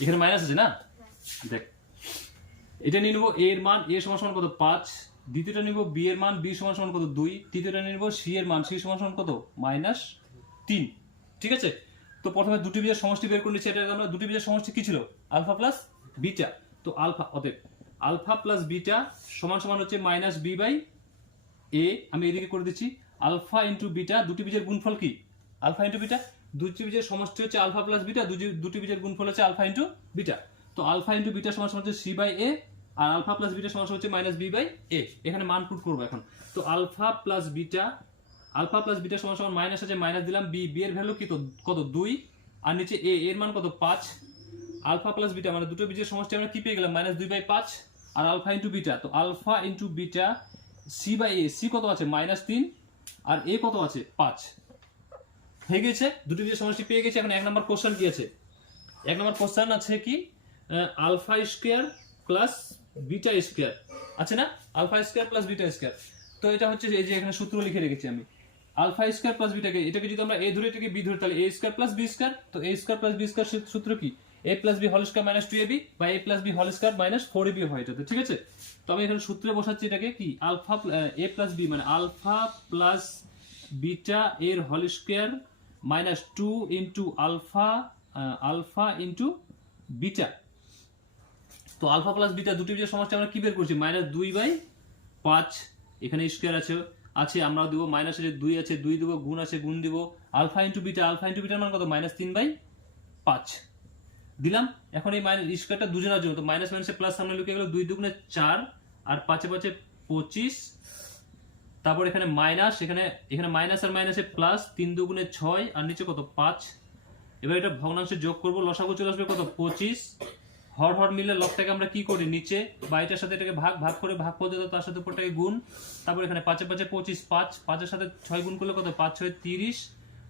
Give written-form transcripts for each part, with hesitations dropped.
এখানে মাইনাস আছে না, দেখ এটা নিয়ে নেবো এ এর মান এ সমান সমান কত 5, দ্বিতীয়টা নিব বি এর মান বি সমান সমান কত 2, তৃতীয়টা নিব সি এর মান সি সমান সমান কত -3। ঠিক আছে, তো প্রথমে দুটি বীজের সমষ্টি বের করে নিচ্ছি। এটা আমরা দুটি বীজের সমষ্টি কি ছিল, আলফা প্লাস বিটা। তো আলফা, অতএব আলফা প্লাস বিটা সমান সমান হচ্ছে -b/a। আমি এদিকে করে দিচ্ছি আলফা ইন্টু বিটা, দুটি বীজের গুণফল কি আলফা ইন্টু বিটা, দুটি বীজের সমষ্টি হচ্ছে আলফা প্লাস বিটা, দুটি বীজের গুণফল হচ্ছে আলফা ইন্টু বিটা। তো আলফা ইন্টু বিটা সমান সমান হচ্ছে c/a, আর আলফা প্লাস বিটা সমান সমান হচ্ছে -b/a। এখানে মান পুট করবো এখন। তো আলফা প্লাস বিটা সমান সমান মাইনাস আছে, মাইনাস দিলাম বি এর ভ্যালু কি তো কত 2, আর নিচে এ এর মান কত 5। আলফা প্লাস বিটা মানে দুটো বীজের সমষ্টি আমরা কি পেয়ে গেলাম -2/5, আর আলফা ইন্টু বিটা, তো alpha into beta c/a, c কত আছে -3, আর এ কত আছে 5 হয়ে গেছে। দুটো বীজের সমষ্টি পেয়ে গেছে। এখন এক নম্বর কোশ্চেন কি আছে, এক নম্বর কোশ্চেন আছে কি alpha square plus beta square আছে না, alpha square plus beta square. তো এটা হচ্ছে এই যে এখানে সূত্র লিখে রেখেছি আমি, আলফা স্কয়ার প্লাস বিটাকে, এটাকে যদি আমরা এ ধরে এটাকে বি ধরে, তাহলে a square plus B square. তো a square plus B square সূত্র কি a plus b whole square minus 2ab, বা a plus b whole square minus 4ab হয় এটাতে। ঠিক আছে, তো আমি এখানে সূত্রে বসাচ্ছি এটাকে কি আলফা a প্লাস বি মানে আলফা প্লাস বিটা এর whole square minus 2 into alpha into beta. তো আলফা প্লাস বিটা দুটি বীজের সমষ্টি আমরা কি বের করছি -2/5। এখানে স্কয়ার আছে আমরাও দিব, মাইনাস আছে 2 আছে 2 দিব, গুণ আছে গুণ দিব। আলফা ইন্টু বিটার মান কত -3/5 দিলাম। এখন এই মাইনাস স্কয়ারটা দুজনের জন্য, তো মাইনাস মাইনাসে প্লাস সামনে লুকিয়ে গেল, 2 দুগুণে 4 আর 5 5 25। তারপর এখানে মাইনাস, এখানে মাইনাস আর মাইনাসে প্লাস, 3 দুগুণে 6 আর নিচে কত 5। এবার এটা ভগ্নাংশে যোগ করব, লসাগু চলে আসবে কত 25। হর হর মিলে লবটাকে আমরা কি করি নিচে বা এটার সাথে এটাকে ভাগ করে ভাগফল যেত, তার সাথে উপরটাকে গুণ। তারপর এখানে 5 5 25, 5 এর সাথে 6 গুণ করলে কত 5 6 30।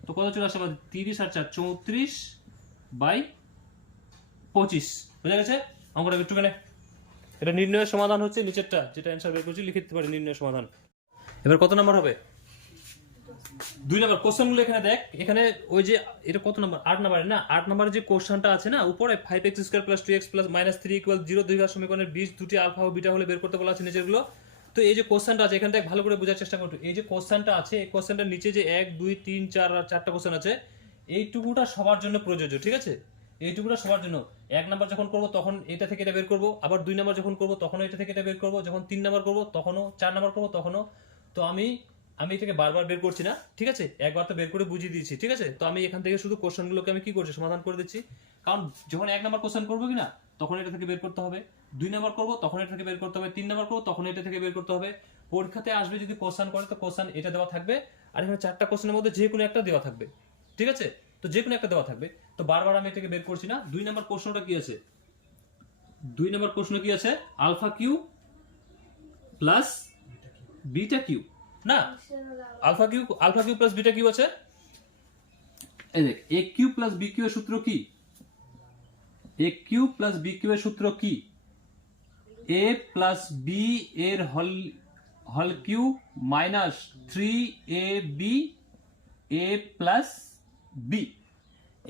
তো কত চলে আসে আমাদের 30 আর 4 34/25। বুঝা গেছে অঙ্কটা একটু কেন। এটা নির্ণয়ের সমাধান হচ্ছে নিচেরটা, যেটা অ্যানসার বের করছি লিখে দিতে পারি নির্ণয়ের সমাধান। এবার কত নাম্বার হবে, 2 নাম্বার কোশ্চেনগুলো এখানে দেখ। এখানে ওই যে এটা কত নাম্বার 8 নাম্বার না, 8 নাম্বারের যে কোশ্চেনটা আছে না উপরে 5x² + 2x + -3 = 0 দ্বিঘাত সমীকরণের বীজ দুটি আলফা ও বিটা হলে বের করতে বলা আছে নিচেরগুলো। তো এই যে কোশ্চেনটা আছে এখান থেকে ভালো করে বোঝার চেষ্টা করো। এই যে কোশ্চেনটা আছে এই কোশ্চেনটার নিচে যে 1 2 3 4 আর 4টা কোশ্চেন আছে, এইটুকুটা সবার জন্য প্রযোজ্য। ঠিক আছে, এইটুকুটা সবার জন্য। 1 নাম্বার যখন করব তখন এটা থেকে এটা বের করব, আবার 2 নাম্বার যখন করব তখনও এটা থেকে এটা বের করব, যখন 3 নাম্বার করব তখনও, 4 নাম্বার করব তখনও। তো আমি এটাকে বারবার বের করছি না, ঠিক আছে, একবার তো বের করে বুঝিয়ে দিয়েছি। ঠিক আছে, তো আমি এখান থেকে শুধু কোশ্চেনগুলোকে আমি কি করছি সমাধান করে দিচ্ছি। কারণ যখন 1 নাম্বার কোশ্চেন করবো কিনা তখন এটা থেকে বের করতে হবে, 2 নাম্বার করবো তখন এটা থেকে বের করতে হবে, 3 নাম্বার করবো তখন এটা থেকে বের করতে হবে। পরীক্ষাতে আসবে যদি কোশ্চেন করে তো কোশ্চেন এটা দেওয়া থাকবে, আর এখানে 4টা কোশ্চেনের মধ্যে যে কোনো একটা দেওয়া থাকবে। ঠিক আছে, তো যে কোনো একটা দেওয়া থাকবে, তো বারবার আমি এটাকে বের করছি না। 2 নাম্বার প্রশ্নটা কি আছে, 2 নাম্বার প্রশ্ন কি আছে, alpha cube plus beta cube না, alpha cube plus beta cube আছে। এই দেখ a cube plus b cube এর সূত্র কি, a cube plus b cube এর সূত্র কি, এ প্লাস বি এর হল cube minus 3ab a plus b.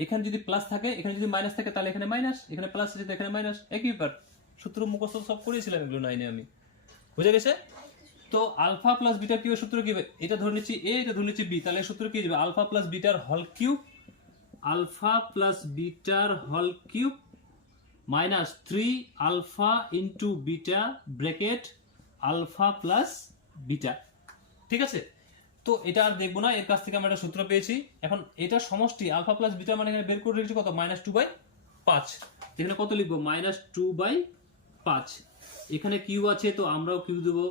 এখানে যদি প্লাস থাকে এখানে যদি মাইনাস থাকে তাহলে এখানে মাইনাস, এখানে প্লাস আছে তো এখানে মাইনাস, একই ব্যাপার। সূত্র মুখস্থ সব করেছিলাম এগুলো 9 এ আমি, বুঝে গেছে। তো আলফা প্লাস বিটা কিউ এর সূত্র কি হবে, এটা ধরে নিচ্ছি এ, এটা ধরে নিচ্ছি বি, তাহলে সূত্র কি হবে আলফা প্লাস বিটার হল কিউব, আলফা প্লাস বিটার whole cube minus 3 alpha into beta bracket alpha plus beta. ঠিক আছে, তো এটা আর দেখবো না, এর কাছ থেকে আমরা একটা সূত্র পেয়েছি। এখন এটা সমষ্টি আলফা প্লাস বিটা মানে এখানে বের করে রেখেছি কত -2/5। এখানে কত লিখবো -2/5। এখানে কিউ আছে তো আমরাও কিউ দেবো,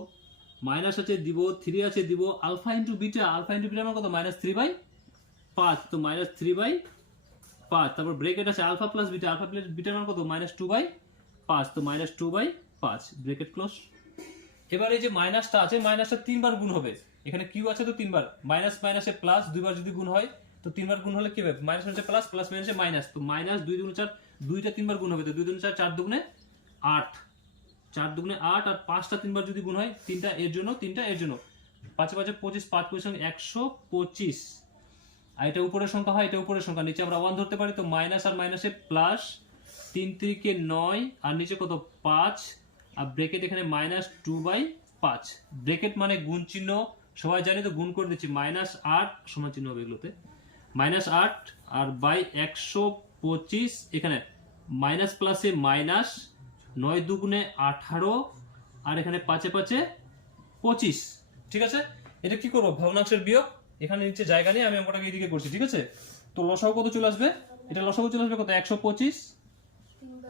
মাইনাস আছে দিব, 3 আছে দিব, আলফা ইন্টু বিটা মানে কত -3/5, তো -3/5। তারপর ব্র্যাকেট আছে আলফা প্লাস বিটা মানে কত -2/5, তো -2/5 ব্র্যাকেট ক্লোজ। এবার এই যে মাইনাসটা আছে, মাইনাসটা 3 বার গুণ হবে, এখানে কিউ আছে তো 3 বার, মাইনাস মাইনাসে প্লাস 2 বার যদি গুণ হয় তো 3 বার গুণ হলে কি হবে মাইনাস মাইনাসে প্লাস, প্লাস মাইনাসে মাইনাস, তো মাইনাস 2 দুগুণে 4, 2টা 3 বার গুণ হবে, তো 2 দুগুণে 4 4 দুগুণে 8, 4 দুগুণে 8 আর 5টা 3 বার যদি গুণ হয়, 3টা এর জন্য 3টা এর জন্য, 5 5 25, 5 25 125। আর এটা উপরের সংখ্যা হয়, এটা উপরের সংখ্যা, নিচে আমরা 1 ধরতে পারি, তো মাইনাস আর মাইনাসে প্লাস 3 3 9 আর নিচে কত 5 আর ব্র্যাকেট এখানে -2/5 ব্র্যাকেট মানে গুণ চিহ্ন সবাই জানে তো গুণ করে দিচ্ছি -8 সমান চিহ্ন হবে এগুলোতে -8 আর বাই 125 এখানে মাইনাস প্লাসে মাইনাস 9 দুগুণে 18 আর এখানে 5 এ 5 এ 25 ঠিক আছে এটা কি করব ভগ্নাংশের বিয়োগ এখানে নিচে জায়গা নেই আমি অঙ্কটাকে এদিকে করছি ঠিক আছে তো লসাগু কত চলে আসবে এটা লসাগু চলে আসবে কত 125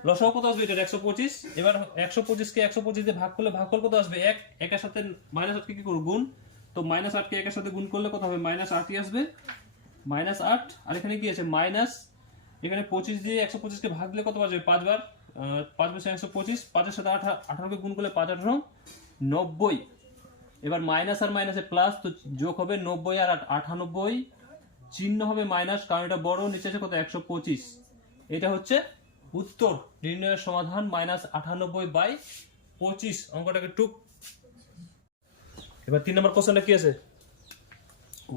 লসাগু কত আসবে এটা 125 এবার 125 কে 125 দিয়ে ভাগ করলে ভাগফল কত আসবে 1 এর সাথে -8 কে কি করব গুণ তো -8 কে 1 এর সাথে গুণ করলে কত হবে -8ই আসবে -8 আর এখানে কি আছে মাইনাস এখানে 25 দিয়ে 125 কে ভাগ দিলে কত আসবে 5 বার 5 × 125 5 এর সাথে 18 কে গুণ করলে 5 18 90 এবার মাইনাস আর মাইনাসে প্লাস তো যোগ হবে 90 আর 98 চিহ্ন হবে মাইনাস কারণ এটা বড় নিচে আছে কত 125 এটা হচ্ছে উত্তর নির্ণয়ের সমাধান -98/25 অঙ্কটাকে টুক এবার 3 নম্বর কোশ্চেনটা কি আছে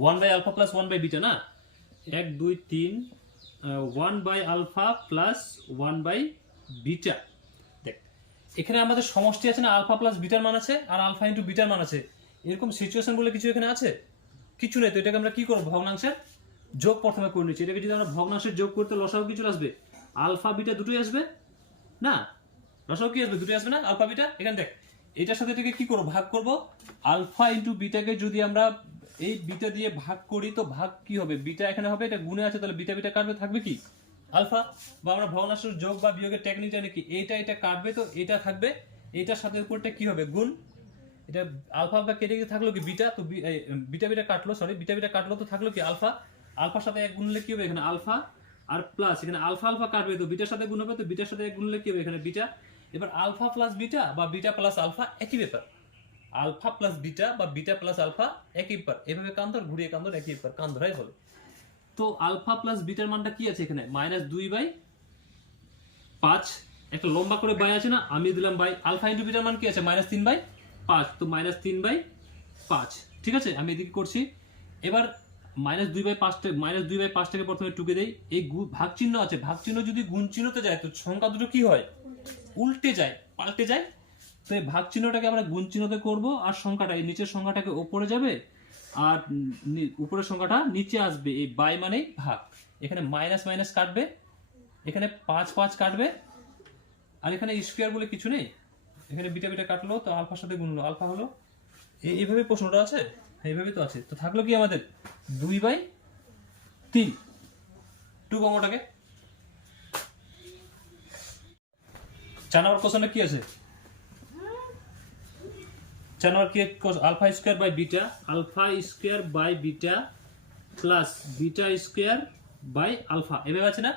1/α + 1/β না 1 2 3 1/α + 1/β দেখ এখানে আমাদের সমষ্টি আছে না আলফা প্লাস বিটার মান আছে আর আলফা ইনটু বিটার মান আছে এরকম সিচুয়েশন বলে কিছু এখানে আছে কিছু নেই তো এটাকে আমরা কি করব ভগ্নাংশের যোগ প্রথমে করে নিচ্ছি এটাকে যদি আমরা ভগ্নাংশের যোগ করতে লসাগু কি চলে আসবে আলফা বিটা দুটোই আসবে না লসাগু কি আসবে দুটোই আসবে না আলফা বিটা এখানে দেখ এটার সাথে এটাকে কি করব ভাগ করব আলফা ইনটু বিটাকে যদি আমরা এই বিটা দিয়ে ভাগ করি তো ভাগ কি হবে বিটা এখানে হবে এটা গুণে আছে তাহলে বিটা বিটা কাটবে থাকবে কি আলফা বা আমরা ভগ্নাংশের যোগ বা বিয়োগের টেকনিকটা নাকি এটা কাটবে তো এটা থাকবে এটার সাথে উপরটা কি হবে গুণ এটা আলফা আলফা কেটে গিয়ে থাকলো কি বিটা তো বিটা বিটা কাটলো সরি বিটা বিটা কাটলো তো থাকলো কি আলফা আলফার সাথে 1 গুণলে কি হবে এখানে আলফা আর প্লাস এখানে আলফা আলফা কাটবে তো বিটার সাথে গুণ হবে তো বিটার সাথে 1 গুণলে কি হবে এখানে বিটা এবার আলফা প্লাস বিটা বা বিটা প্লাস আলফা একই ব্যাপার আলফা প্লাস বিটা বা বিটা প্লাস আলফা একই ব্যাপার এভাবে কান ধর ঘুরিয়ে কান ধর একই ব্যাপার কান ধরাই বলে তো আলফা প্লাস বিটার মানটা কি আছে এখানে -2/5 একটা লম্বা করে বাই আছে না আমি দিলাম বাই আলফা ইনটু বিটার মান কি আছে -3/5 তো -3/5 ঠিক আছে আমি এদিকে করছি এবার -2/5 টাকে প্রথমে টুকে দেই এই ভাগ চিহ্ন আছে ভাগ চিহ্ন যদি গুণ চিহ্নতে যায় তো সংখ্যা দুটো কি হয় উল্টে যায় পাল্টে যায় তো এই ভাগ চিহ্নটাকে আমরা গুণ চিহ্নতে করব আর সংখ্যাটা এই নিচের সংখ্যাটাকে উপরে যাবে আর উপরের সংখ্যাটা নিচে আসবে এই বাই মানে ভাগ এখানে মাইনাস মাইনাস কাটবে এখানে 5 5 কাটবে আর এখানে স্কয়ার বলে কিছু নেই এখানে বিটা বিটা কাটলো তো আলফার সাথে গুণ হলো আলফা হলো এইভাবে প্রশ্নটা আছে এইভাবে তো আছে তো থাকলো কি আমাদের 2/3 টুক অঙ্কটাকে 4 নম্বর কোশ্চেনে কি আছে 4 নম্বর কি alpha square by beta plus beta square by alpha এভাবে আছে না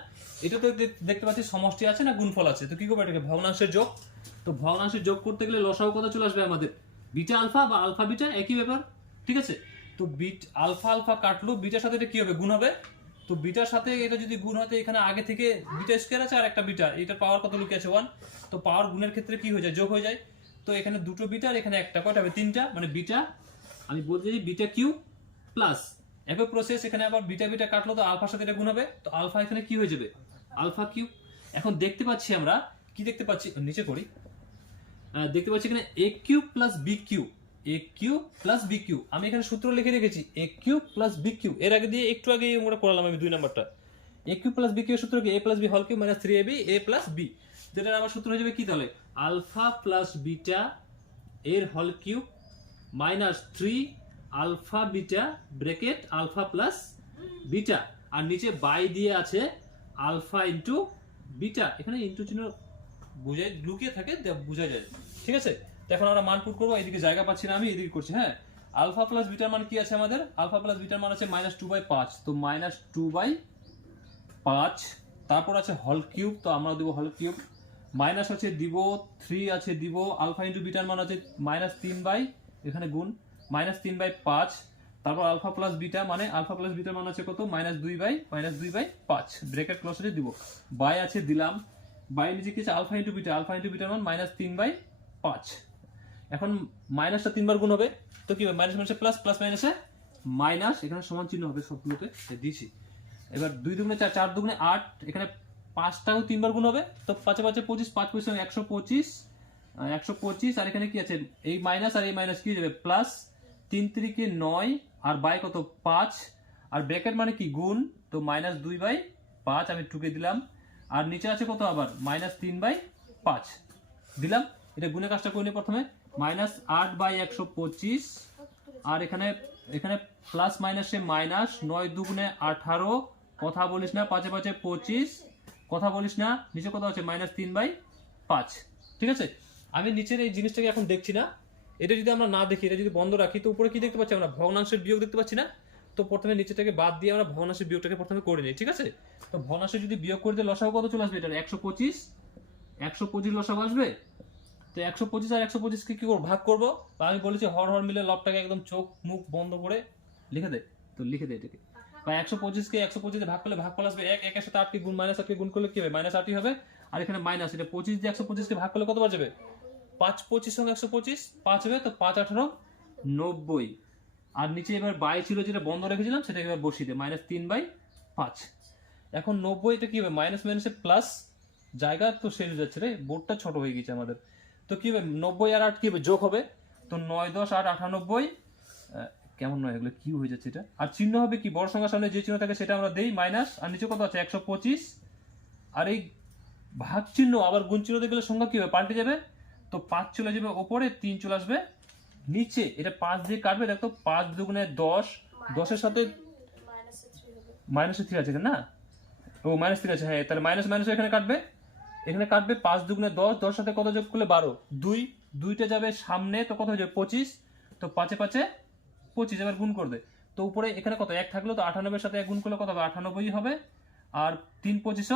এটা তো দেখতে পাচ্ছি সমষ্টি আছে না গুণফল আছে তো কি করব এটাকে ভগ্নাংশের যোগ তো ভগ্নাংশের যোগ করতে গেলে লসাগু কত চলে আসবে আমাদের বিটা আলফা বা আলফা বিটা একই ব্যাপার ঠিক আছে তো আলফা আলফা কাটলো বিটার সাথে এটা কি হবে গুণ হবে তো বিটার সাথে এটা যদি গুণ হয় তো এখানে আগে থেকে বিটা স্কয়ার আছে আর একটা বিটা এটার পাওয়ার কত লুকিয়ে আছে 1 তো পাওয়ার গুণের ক্ষেত্রে কি হয়ে যায় যোগ হয়ে যায় তো এখানে দুটো বিটা আর এখানে একটা কয়টা হবে তিনটা মানে বিটা আমি বলতে চাই বিটা কিউ প্লাস একই প্রসেস এখানে আবার বিটা বিটা কাটলো তো আলফার সাথে এটা গুণ হবে তো আলফা এখানে কি হয়ে যাবে আলফা কিউ এখন দেখতে পাচ্ছি আমরা কি দেখতে পাচ্ছি নিচে করি দেখতে পাচ্ছি এখানে a cube plus b cube a cube plus b cube আমি এখানে সূত্র লিখে রেখেছি a cube plus b cube এর আগে দিয়ে একটু আগে আমরা পড়ালাম আমি 2 নাম্বারটা a cube plus b cube সূত্র কি a plus b whole cube minus 3ab a plus b যেটা আমার সূত্র হয়ে যাবে কি তাহলে আলফা প্লাস বিটা এর whole cube minus 3 alpha beta bracket alpha plus beta আর নিচে বাই দিয়ে আছে আলফা ইনটু বিটা এখানে ইনটু চিহ্ন বুঝাই লুকিয়ে থাকে বোঝা যায় ঠিক আছে তো এখন আমরা মান পুট করব এদিকে জায়গা পাচ্ছি না আমি এদিকে করছি হ্যাঁ আলফা প্লাস বিটার মান কি আছে আমাদের আলফা প্লাস বিটার মান আছে -2/5 তো -2/5 তারপর আছে হোল কিউব তো আমরা দেব হোল কিউব মাইনাস আছে দিব 3 আছে দিব আলফা ইনটু বিটার মান আছে -3 এখানে গুণ -3/5 তারপর আলফা প্লাস বিটা মানে আলফা প্লাস বিটার মান আছে কত -2/5 ব্র্যাকেট ক্লোজ করে দিব বাই আছে দিলাম বাই নিচে কি আছে আলফা ইনটু বিটার মান -3/5 এখন মাইনাসটা 3 বার গুণ হবে তো কি হবে মাইনাস মাইনাসে প্লাস প্লাস মাইনাসে মাইনাস এখানে সমান চিহ্ন হবে সবগুলোতে দিয়েছি এবার 2 দুগুণে 4 4 দুগুণে 8 এখানে 5টাও 3 বার গুণ হবে, তো 5 5 25, 5 25 125, 125, আর এখানে কি আছে এই মাইনাস আর এই মাইনাস কি হয়ে যাবে প্লাস, 3 3 9 আর বাই কত 5, আর ব্র্যাকেট মানে কি গুণ, তো -2/5 আমি টুকে দিলাম, আর নিচে আছে কত আবার -3/5 দিলাম। এটা গুণের কাজটা করে নিই প্রথমে, -8/125, আর এখানে এখানে প্লাস মাইনাসে মাইনাস, 9 2 18, কথা বলিস না, 5 5 25, কথা বলিস না, নিচে কত আছে -3/5। ঠিক আছে, আমি নিচের এই জিনিসটাকে এখন দেখছি না, এটা যদি আমরা না দেখি, এটা যদি বন্ধ রাখি, তো উপরে কি দেখতে পাচ্ছি আমরা ভগ্নাংশের বিয়োগ দেখতে পাচ্ছি না। তো প্রথমে নিচেটাকে বাদ দিয়ে আমরা ভগ্নাংশের বিয়োগটাকে প্রথমে করে নিই। ঠিক আছে, তো ভগ্নাংশে যদি বিয়োগ করে দিলে লসাগু কত চলে আসবে, এটা 125 লসাগু আসবে। তো 125 আর 125 কে কি করবো, ভাগ করবো। আমি বলেছি হর হর মিলে লবটাকে একদম চোখ মুখ বন্ধ করে লিখে দে, তো লিখে দে এটাকে। বা 125 কে 125 দিয়ে ভাগ করলে ভাগ আসবে 1, 1 এর সাথে 8 কে গুণ -8 কে গুণ করলে কি হবে -8ই হবে, আর এখানে মাইনাস, এটা 25 দিয়ে 125 কে ভাগ করলে কতবার যাবে, 5 25 সঙ্গে 125 5 হবে, তো 5 18 90, আর নিচে এবার বাই ছিল যেটা বন্ধ রেখেছিলাম সেটা এবার বসিয়ে দে -3/5। এখন 90 এটা কি হবে, মাইনাস মাইনাসে প্লাস, জায়গা তো শেষ হয়ে যাচ্ছে রে, বোর্ডটা ছোট হয়ে গেছে আমাদের। তো কি হবে 90 আর 8 কি হবে, যোগ হবে, তো 9 10 8 98, কেমন নয় এগুলো কি হয়ে যাচ্ছে এটা, আর চিহ্ন হবে কি বড় সংখ্যার সামনে যে চিহ্ন থাকে সেটা আমরা দেই মাইনাস, আর নিচে কত আছে 125, আর এই ভাগ চিহ্ন আবার গুণ চিহ্ন দিয়ে গেলে সংখ্যা কি হবে পাল্টে যাবে, তো 5 চলে যাবে ওপরে, 3 চলে আসবে নিচে, এটা 5 দিয়ে কাটবে, দেখো 5 দুগুণে 10, 10 এর সাথে -3 আছে না, ও -3 আছে, হ্যাঁ তাহলে মাইনাস মাইনাস এখানে কাটবে, এখানে কাটবে 5 দুগুণে 10, 10 সাথে কত যোগ করলে 12, 2টা যাবে সামনে, তো কত হয়ে যাবে 25, তো 5 5 25 এবার গুণ করবে, তো উপরে এখানে কত 1 থাকলো, তো 98 এর সাথে 1 গুণ করলে কত হবে 98 হবে, আর 3 25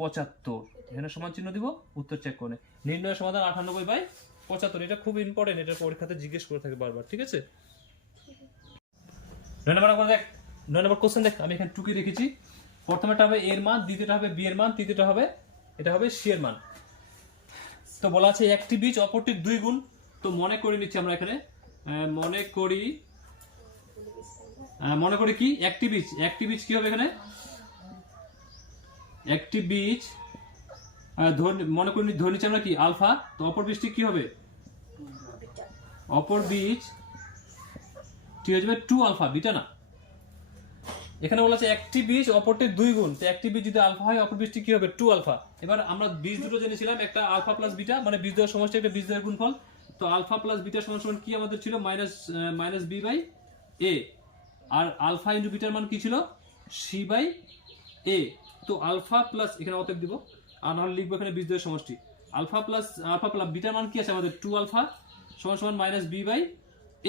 75, এখানে সমান চিহ্ন দিব, উত্তর চেক করে নির্ণয় সমাধান 98/75। এটা খুব ইম্পর্টেন্ট, এটা পরীক্ষাতে জিজ্ঞেস করে থাকে বারবার। ঠিক আছে, 9 নম্বর দেখ, 9 নম্বর কোশ্চেন দেখ, আমি এখানে টুকি রেখেছি। প্রথমেটা হবে এর মান, দ্বিতীয়টা হবে বি এর মান, তৃতীয়টা হবে এটা হবে সি এর মান। তো বলা আছে একটি বীজ অপরটির 2 গুণ, তো মনে করে নিচ্ছি আমরা এখানে, মনে করি কি একটি বীজ কি হবে এখানে, একটি বীজ মনে করি ধরে নিচ্ছি আমরা কি আলফা, তো অপর বীজটি কি হবে, অপর বীজ কি হয়ে যাবে 2 আলফা, বিটা না। এখানে বলা আছে একটি বীজ অপরটির 2 গুণ, তো একটি বীজ যদি আলফা হয় অপর বীজটি কি হবে 2 আলফা। এবার আমরা বীজ দুটো জেনেছিলাম, একটা আলফা প্লাস বিটা, মানে বীজ দ্বয়ের সমষ্টি, একটা বীজ দ্বয়ের গুণফল। তো আলফা প্লাস বিটা সমান সমান কি আমাদের ছিল মাইনাস বি বাই এ, আর আলফা ইন্টু বিটার মান কি ছিল সি বাই এ। তো আলফা প্লাস এখানে অতএব দিব, আর নাহলে লিখবো এখানে বীজ দ্বয়ের সমষ্টি, আলফা প্লাস বিটার মান কি আছে আমাদের 2 আলফা সমান সমান মাইনাস বি বাই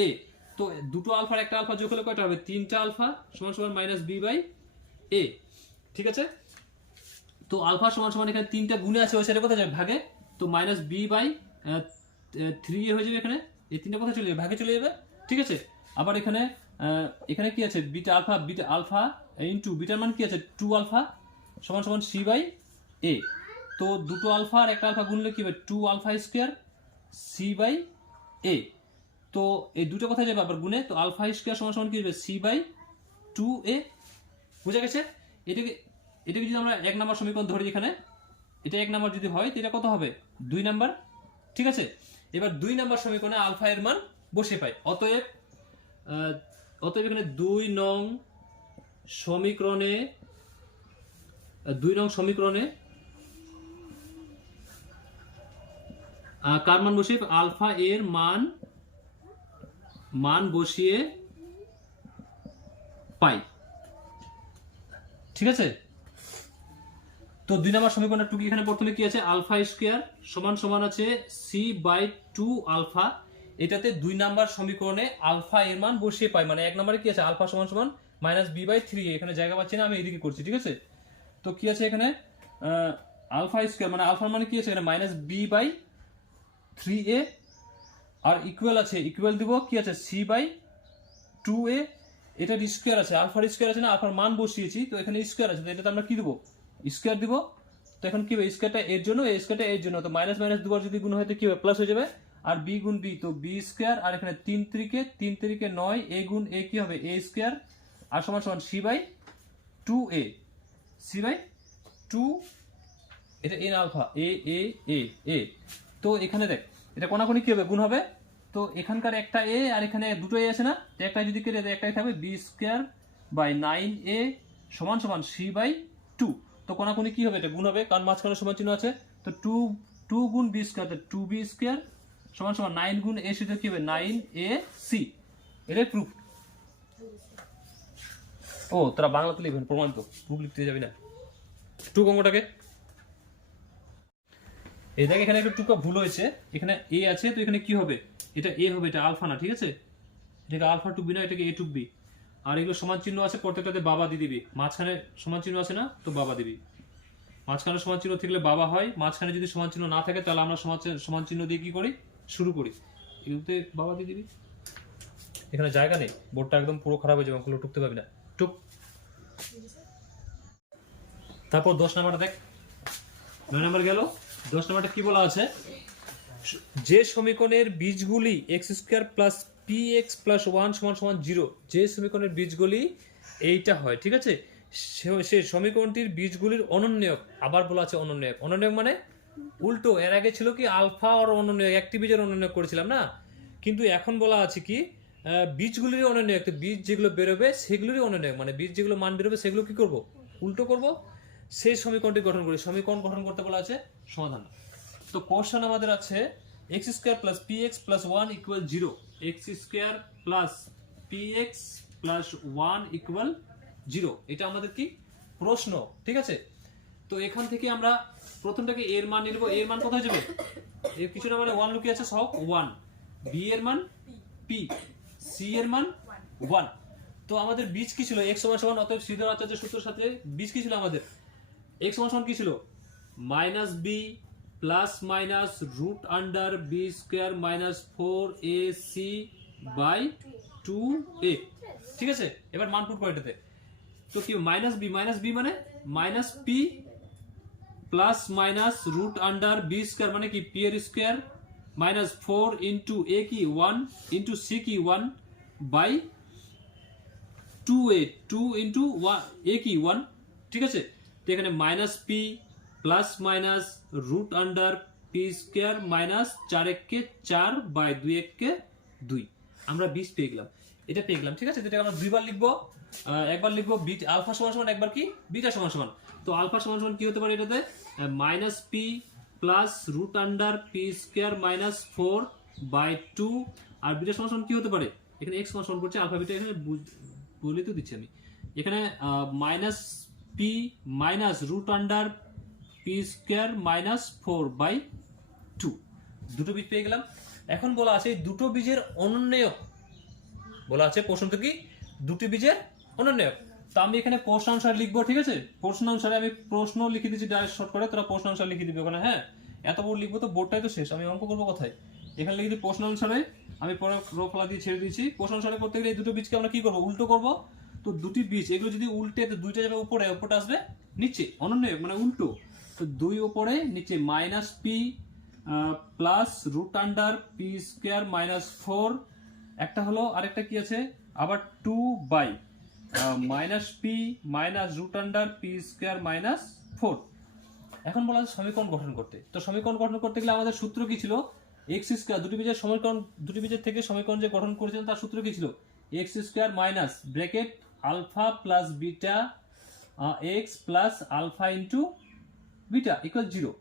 এ। তো দুটো আলফার একটা আলফা যোগ হলে কয়টা হবে, 3টা আলফা সমান সমান মাইনাস বি বাই এ। ঠিক আছে, তো আলফা সমান সমান এখানে 3টা গুণে আছে, ওই সাইডে কোথায় যাবে ভাগে, তো মাইনাস বি বাই 3 হয়ে যাবে, এখানে এই 3টা কোথায় চলে যাবে, ভাগে চলে যাবে। ঠিক আছে, আবার এখানে এখানে কি আছে বিটা আলফা ইনটু বিটার মান কি আছে 2 আলফা সমান সমান সি বাই এ। তো দুটো আলফা আর একটা আলফা গুণলে কি হবে 2 আলফা স্কয়ার সি বাই এ। তো এই দুটো কোথায় যাবে আবার গুণে, তো আলফা স্কয়ার সমান সমান কি হবে সি বাই 2a। বুঝা গেছে, এটাকে যদি আমরা 1 নম্বর সমীকরণ ধরি, এখানে এটা 1 নম্বর যদি হয় তো এটা কত হবে 2 নম্বর। ঠিক আছে, এবার 2 নম্বর সমীকরণে আলফা এর মান বসে পাই, অতএব এখানে 2 নং সমীকরণে কার মান বসিয়ে, আলফা এর মান বসিয়ে পাই। ঠিক আছে, তো 2 নম্বর সমীকরণের টুকি এখানে প্রথমে কি আছে আলফা স্কয়ার সমান সমান আছে সি বাই 2 আলফা। এটাতে 2 নম্বর সমীকরণে আলফা এর মান বসিয়ে পাই, মানে 1 নম্বরে কি আছে আলফা সমান সমান মাইনাস বি বাই 3, এখানে জায়গা পাচ্ছি না, আমি এদিকে করছি। ঠিক আছে, তো কি আছে এখানে আলফা স্কয়ার, মানে আলফার মানে কি আছে এখানে মাইনাস বি বাই 3a, আর ইকুয়াল দিব কি আছে সি বাই 2a। এটা স্কয়ার আছে, আলফার স্কয়ার আছে না, আলফার মান বসিয়েছি, তো এখানে স্কয়ার আছে, তো এটাতে আমরা কি দেবো স্কয়ার দিব। তো এখন কি হবে স্কয়ারটা এর জন্য, এই স্কয়ারটা এর জন্য, তো মাইনাস মাইনাস দুবার যদি গুণ হয় তো কি হবে প্লাস হয়ে যাবে, আর বি গুণ বি তো বি স্কয়ার, আর এখানে 3 3 9 এ গুণ এ কি হবে এ স্কয়ার, আর সমান সমান c by 2a, c by two, এটা এন আলফা এ এ এ এ। তো এখানে দেখ এটা কোনাকুনি কি হবে, গুণ হবে। তো এখানকার একটা এ আর এখানে দুটো এ আছে না, তো একটা যদি কেটে দেয় একটাই থাকবে বি স্কোয়ার বাই 9a সমান সমান সি বাই 2। তো কোনাকুনি কি হবে, এটা গুণ হবে কারণ মাঝখানে সমান চিহ্ন আছে। তো টু টু গুণ b square, two b square সমান সমান 9 গুণ এ, সেটা কি হবে 9ac। এটাই প্রুফ। ও তোরা বাংলাতে লিখবেন, প্রমাণিত, প্রুফ লিখতে যাবি না। টু অঙ্কটাকে এই দেখ, এখানে একটা টুকা ভুল হয়েছে, এখানে এ আছে, তো এখানে কি হবে, এটা এ হবে, এটা আলফা না, ঠিক আছে, এটাকে আলফা টু বি না, এটাকে এ টু বি। আর এগুলো সমান চিহ্ন আছে, প্রত্যেকটাতে বাবা দিয়ে দিবি, মাঝখানে সমান চিহ্ন আছে না, তো বাবা দিবি। মাঝখানে সমান চিহ্ন থাকলে বাবা হয়, মাঝখানে যদি সমান চিহ্ন না থাকে তাহলে আমরা সমান চিহ্ন দিয়ে কি করি, শুরু করি, এগুলোতে বাবা দিয়ে দিবি। এখানে জায়গা নেই, বোর্ডটা একদম পুরো খারাপ হয়ে যাবে, অঙ্কগুলো টুকতে পারবি না, টুক। তারপর 10 নাম্বারটা দেখ, 9 নাম্বার গেল। 10 নাম্বারটা কি বলা আছে, যে সমীকরণের বীজগুলি x square plus P x plus 1 সমান সমান 0, যে সমীকরণের বীজগুলি এইটা হয়, ঠিক আছে, সে সমীকরণটির বীজগুলির অনন্যক। আবার বলা আছে অনন্যক, অনন্যক মানে উল্টো, এর আগে ছিল কি আলফা আর অনন্যক, একটি বীজের অনন্যক করেছিলাম না, কিন্তু এখন বলা আছে কি বীজগুলির অনন্যক। তো বীজ যেগুলো বেরোবে সেগুলোরই অনন্যক, মানে বীজ যেগুলো মান বেরোবে সেগুলো কি করব, উল্টো করব, সেই সমীকরণটি গঠন করি। সমীকরণ গঠন করতে বলা আছে, সমাধান। তো কোশ্চেন আমাদের আছে x square plus P x plus 1 equal 0, x square plus P x plus 1 equal 0, এটা আমাদের কি প্রশ্ন, ঠিক আছে। তো এখান থেকে আমরা প্রথমটাকে এর মান নিয়ে নেব। এর মান কোথায় যাবে, এর কিছু না মানে 1 লুকিয়ে আছে, সব 1, বি এর মান পি, সি এর মান 1। তো আমাদের বীজ কি ছিল, x সমান সমান, অতএব শ্রীধর আচার্যের সূত্রের সাথে বীজ কি ছিল আমাদের, x সমান সমান কি ছিল, minus b plus minus root under b square minus 4ac by 2a, ঠিক আছে। এবার মান পুট করে এটাতে, তো কি মাইনাস বি মানে minus p plus minus root under b square মানে কি পি এর স্কোয়ার মাইনাস 4 ইন্টু এ কি 1 ইন্টু সি কি 1 বাই 2a, 2 ইন্টু এ কি 1, ঠিক আছে। তো এখানে minus p plus minus root under p square minus 4 কে 4 বাই 2 কে 2, আমরা 20 পেয়ে গেলাম, এটা পেয়ে গেলাম, ঠিক আছে। যেটা আমরা দুইবার লিখবো, একবার লিখবো বিটা আলফা সমান সমান, একবার কি বিটা সমান সমান। তো আলফা সমান সমান কি হতে পারে, এটাতে minus p plus root under p square minus 4 by 2, আর বিটা সমান সমান কি হতে পারে, এখানে এক্স সমান সমান করছে, আলফা বিটা এখানে বলে তো দিচ্ছি আমি, এখানে minus p minus root under p square minus 4 by 2, দুটো বীজ পেয়ে গেলাম। এখন বলা আছে এই দুটো বীজের অনন্যক, বলা আছে প্রশ্নটা কি দুটি বীজের অনন্যক। তো আমি এখানে প্রশ্ন অনুসারে লিখবো, ঠিক আছে, প্রশ্ন অনুসারে আমি প্রশ্ন লিখে দিচ্ছি ডাইরেক্ট শর্ট করে, তোরা প্রশ্ন অনুসারে লিখে দিবি ওখানে, হ্যাঁ। এত বড় লিখবো তো বোর্ডটাই তো শেষ, আমি অঙ্ক করবো কোথায়, এখানে লিখে দিই প্রশ্ন অনুসারে, আমি পরে রো ফলা দিয়ে ছেড়ে দিয়েছি। প্রশ্ন অনুসারে করতে গেলে এই দুটো বীজকে আমরা কি করবো, উল্টো করবো। তো দুটি বীজ এগুলো যদি উল্টে, তো দুইটা যাবে উপরে, উপরটা আসবে নিচে, অনন্যক মানে উল্টো। তো 2 উপরে নিচে minus p plus root under p square minus 4, একটা হলো, আরেকটা কি আছে আবার 2 by minus p minus root under p square minus 4। এখন বলা আছে সমীকরণ গঠন করতে। তো সমীকরণ গঠন করতে গেলে আমাদের সূত্র কি ছিল, এক্স স্কোয়ার, দুটি বীজের সমীকরণ, দুটি বীজের থেকে সমীকরণ যে গঠন করেছিলেন তার সূত্র কি ছিল, x square minus bracket alpha plus beta x plus alpha into beta equal 0।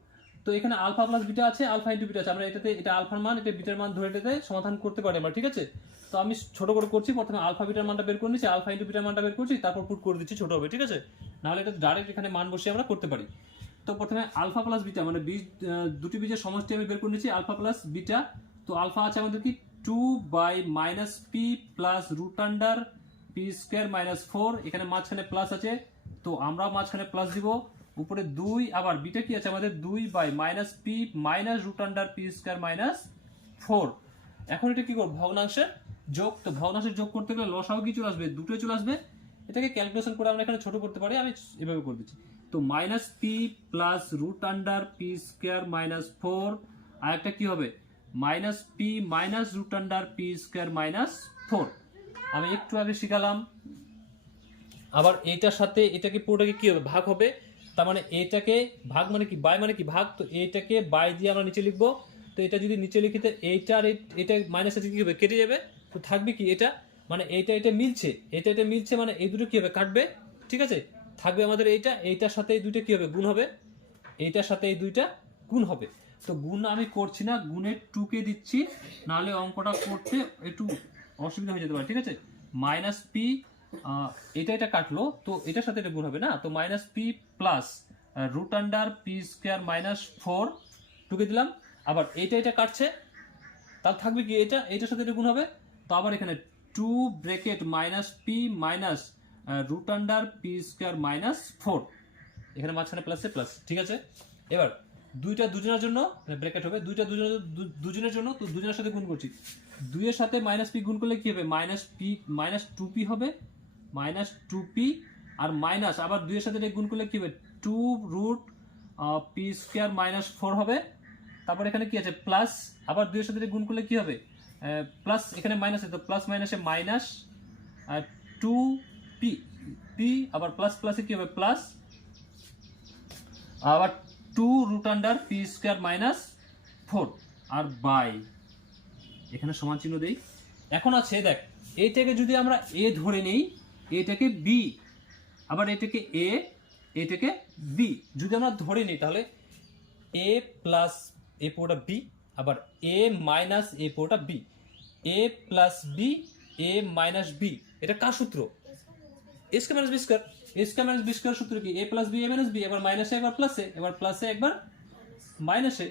তো এখানে আলফা প্লাস বিটা আছে, আলফা ইন্টু বিটা আছে, আমরা এটাতে এটা আলফার মান এটা বিটার মান ধরে এটাতে সমাধান করতে পারি আমরা, ঠিক আছে। তো আমি ছোট করে করছি, প্রথমে আলফা বিটার মানটা বের করে নিচ্ছি, আলফা ইন্টু বিটার মানটা বের করছি, তারপর পুট করে দিচ্ছি, ছোট হবে, ঠিক আছে। নাহলে এটা ডাইরেক্ট এখানে মান বসিয়ে আমরা করতে পারি। তো প্রথমে আলফা প্লাস বিটা মানে বীজ, দুটি বীজের সমষ্টি আমি বের করে নিচ্ছি, আলফা প্লাস বিটা। তো আলফা আছে আমাদের কি 2 by minus p plus root under p square minus 4, এখানে মাঝখানে প্লাস আছে, তো আমরা মাঝখানে প্লাস দিব, উপরে 2, আবার বিটা কি আছে আমাদের 2 by minus p minus root under p square minus 4। এখন এটা কি করব, ভগ্নাংশের যোগ। তো ভগ্নাংশের যোগ করতে গেলে লসাও কি চলে আসবে, দুটোই চলে আসবে। এটাকে ক্যালকুলেশন করে আমরা এখানে ছোট করতে পারি, আমি এভাবে করে দিচ্ছি। তো minus p plus root under p square minus 4, আর একটা কি হবে minus p minus root under p square minus 4। আমি একটু আগে শিখালাম। আবার এটার সাথে এটাকে পুরোটাকে কি হবে, ভাগ হবে, তার মানে এটাকে ভাগ মানে কি, বাই মানে কি ভাগ, তো এইটাকে বাই দিয়ে আমরা নিচে লিখবো। তো এটা যদি নিচে লিখি তো এইটার এটা মাইনাস আছে কি হবে, কেটে যাবে। তো থাকবে কি এটা, মানে এটা মিলছে, এটা মিলছে, মানে এই দুটো কি হবে, কাটবে। ঠিক আছে, থাকবে আমাদের এইটার সাথে এই দুইটা কি হবে, গুণ হবে, এইটার সাথে এই দুইটা গুণ হবে। তো গুণ আমি করছি না, গুণের 2 কে দিচ্ছি, নাহলে অঙ্কটা করতে একটু অসুবিধা হয়ে যেতে পারে। ঠিক আছে, মাইনাস পি, এটা কাটলো, তো এটার সাথে এটা গুণ হবে না, তো minus p plus root under p square minus 4 টুকে দিলাম। আবার এটা কাটছে, তাহলে থাকবে কি এটার সাথে এটা গুণ হবে। তো আবার এখানে 2 bracket minus p minus root under p square minus 4, এখানে মাঝখানে প্লাসে প্লাস। ঠিক আছে, এবার দুইটা দুজনের জন্য ব্র্যাকেট হবে, দুজনের জন্য, তো দুজনের সাথে গুণ করছি। 2 এর সাথে মাইনাস পি গুণ করলে কি হবে, মাইনাস পি মাইনাস 2p হবে, মাইনাস 2p, আর মাইনাস আবার 2 এর সাথে গুণ করলে কি হবে, 2 রুট পি স্কোয়ার মাইনাস 4 হবে। তারপর এখানে কি আছে, প্লাস, আবার 2 এর সাথে গুণ করলে কি হবে, প্লাস, এখানে মাইনাস আছে, তো প্লাস মাইনাসে মাইনাস 2p, পি আবার প্লাস প্লাসে কি হবে, প্লাস, আবার 2 root under p square minus 4, আর বাই, এখানে সমান চিহ্ন দেই। এখন আছে দেখ, এইটাকে যদি আমরা এ ধরে নেই, এটাকে বি, আবার এটাকে এ, এটাকে বি যদি আমরা ধরে নিই, তাহলে এ প্লাস এ পুরোটা বি, আবার এ মাইনাস এ পুরোটা B, A plus B, A minus B, এটা কার সূত্র, এ স্কয়ার মাইনাস বি স্কয়ার, এ স্কয়ার মাইনাস বি স্কয়ার সূত্র কি, a plus B A minus B, এবার মাইনাসে একবার প্লাসে, এবার প্লাসে একবার মাইনাসে,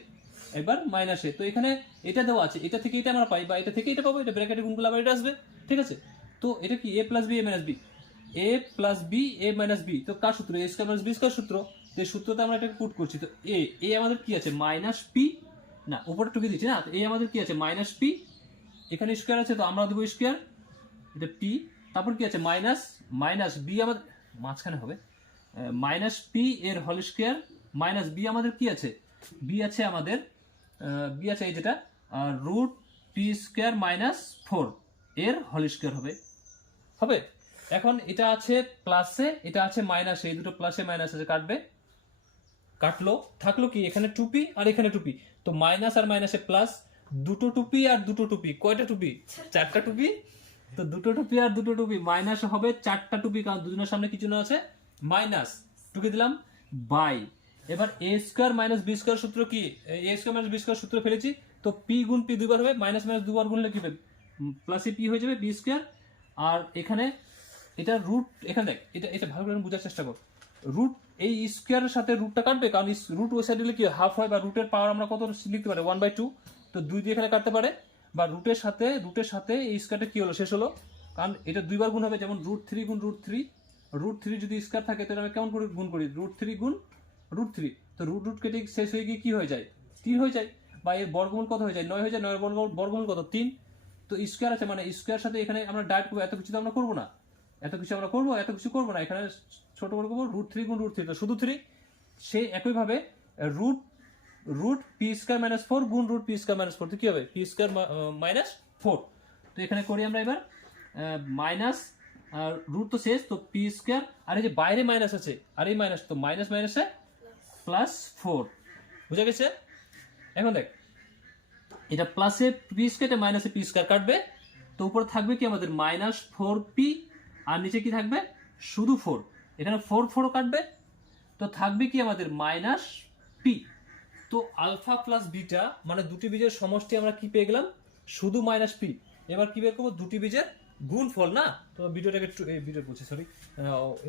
এবার মাইনাসে। তো এখানে এটা দেওয়া আছে, এটা থেকে এটা আমরা পাই, বা এটা থেকে এটা পাবো, এটা ব্র্যাকেটে গুণ করলে আবার এটা আসবে। ঠিক আছে, তো এটা কি a plus B A minus B, A plus B A minus B, তো কার সূত্র, এ স্কয়ার মাইনাস বি স্কয়ার সূত্র। তো এই সূত্রতে আমরা এটাকে পুট করছি। তো এ আমাদের কি আছে, মাইনাস পি, না উপরে টুকে দিচ্ছি না, এ আমাদের কি আছে, মাইনাস পি, এখানে স্কয়ার আছে, তো আমরা দেবো স্কয়ার, এটা পি, তারপর কি আছে, মাইনাস মাইনাস বি আমাদের মাঝখানে হবে, মাইনাস পি এর হোল স্কয়ার, মাইনাস বি আমাদের কি আছে, বি আছে আমাদের, বি আছে এই যেটা রুট পি স্কয়ার মাইনাস 4 এর হোল স্কয়ার হবে। হবে, এখন এটা আছে প্লাসে, এটা আছে মাইনাসে, এই দুটো প্লাসে মাইনাস আছে, কাটবে, কাটলো, থাকলো কি এখানে 2p আর এখানে 2p, তো মাইনাস আর মাইনাসে প্লাস, দুটো 2p আর দুটো 2p, কয়টা 2p, 4টা 2p, তো দুটো 2p আর দুটো 2p, মাইনাস হবে 4টা 2p, কারণ দুজনের সামনে কি চিহ্ন আছে, মাইনাস, টুকে দিলাম, বাই। এবার এ স্কয়ার মাইনাস বি স্কয়ার সূত্র কি, এ স্কয়ার মাইনাস বি স্কয়ার সূত্র ফেলেছি, তো পি গুণ পি দুইবার হবে, মাইনাস মাইনাস দুবার গুণলে কি হবে, প্লাসে পি হয়ে যাবে বি স্কয়ার, আর এখানে এটা রুট, এখানে দেখ, এটা ভালো করে বোঝার চেষ্টা কর, রুট এই স্কোয়ারের সাথে রুটটা কাটবে, কারণ রুট ওই সাইডে কি হাফ হয়, বা রুটের পাওয়ার আমরা কত লিখতে পারি 1/2, তো 2 দিয়ে এখানে কাটতে পারে, বা রুটের সাথে এই স্কোয়ারটা কি হলো, শেষ হলো, কারণ এটা দুইবার গুণ হবে, যেমন √3 গুণ √3 যদি স্কোয়ার থাকে তাহলে আমরা কেমন করে গুণ করি, √3 গুণ √3, তো রুট কেটে শেষ হয়ে গিয়ে কি হয়ে যায়, 3 হয়ে যায়, বা এর বর্গমূল কত হয়ে যায়, 9 হয়ে যায়, 9 বর্গমূল কত, 3, তো স্কোয়ার আছে, মানে স্কোয়ার সাথে এখানে আমরা ডাইরেক্ট করবো, এত কিছু তো আমরা করবো না, এত কিছু করবো না, এখানে ছোট করে করবো √3 গুণ √3, তো শুধু 3, সে একইভাবে রুট পি স্কয়ার মাইনাস 4 গুণ রুট পি স্কয়ার মাইনাস 4, তো কি হবে, পি স্কয়ার মাইনাস 4, তো এখানে করি আমরা এবার মাইনাস, রুট তো শেষ, তো পি স্কয়ার, আর এই যে বাইরে মাইনাস আছে, আর এই মাইনাস, তো মাইনাস মাইনাসে প্লাস 4, বুঝা গেছে। এখন দেখ, এটা প্লাসে পি স্কয়ার, মাইনাসে পি স্কয়ার কাটবে, তো উপরে থাকবে কি আমাদের মাইনাস 4p, আর নিচে কি থাকবে, শুধু 4, এখানে 4 কাটবে, তো থাকবে কি আমাদের মাইনাস পি। তো আলফা প্লাস বিটা মানে দুটি বীজের সমষ্টি আমরা কি পেয়ে গেলাম, শুধু মাইনাস পি। এবার কি বের করবো, দুটি বীজের গুণফল না, তো ভিডিওটাকে একটু এই ভিডিও বলছি, সরি,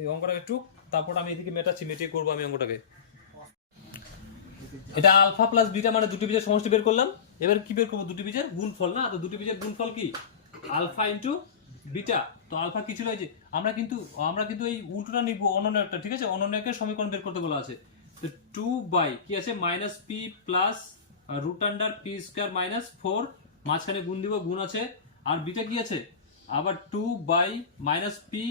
এই অঙ্কটাকে একটু, তারপর আমি এদিকে মেটিয়ে করবো আমি অঙ্কটাকে। এটা আলফা প্লাস বিটা মানে দুটি বীজের সমষ্টি বের করলাম, এবার কি বের করবো, দুটি বীজের গুণফল না, তো দুটি বীজের গুণফল কি, আলফা ইন্টু বিটা, তো আলফা কি ছিল, এই যে আমরা কিন্তু এই উল্টোটা নিব, অনন্যটা, ঠিক আছে, অনন্যকের সমীকরণ বের করতে বলা আছে, তো 2 বাই কি আছে, minus p plus root under p square minus 4, মাঝখানে গুণ দিব, গুণ আছে, আর বিটা কি আছে, আবার 2 by minus p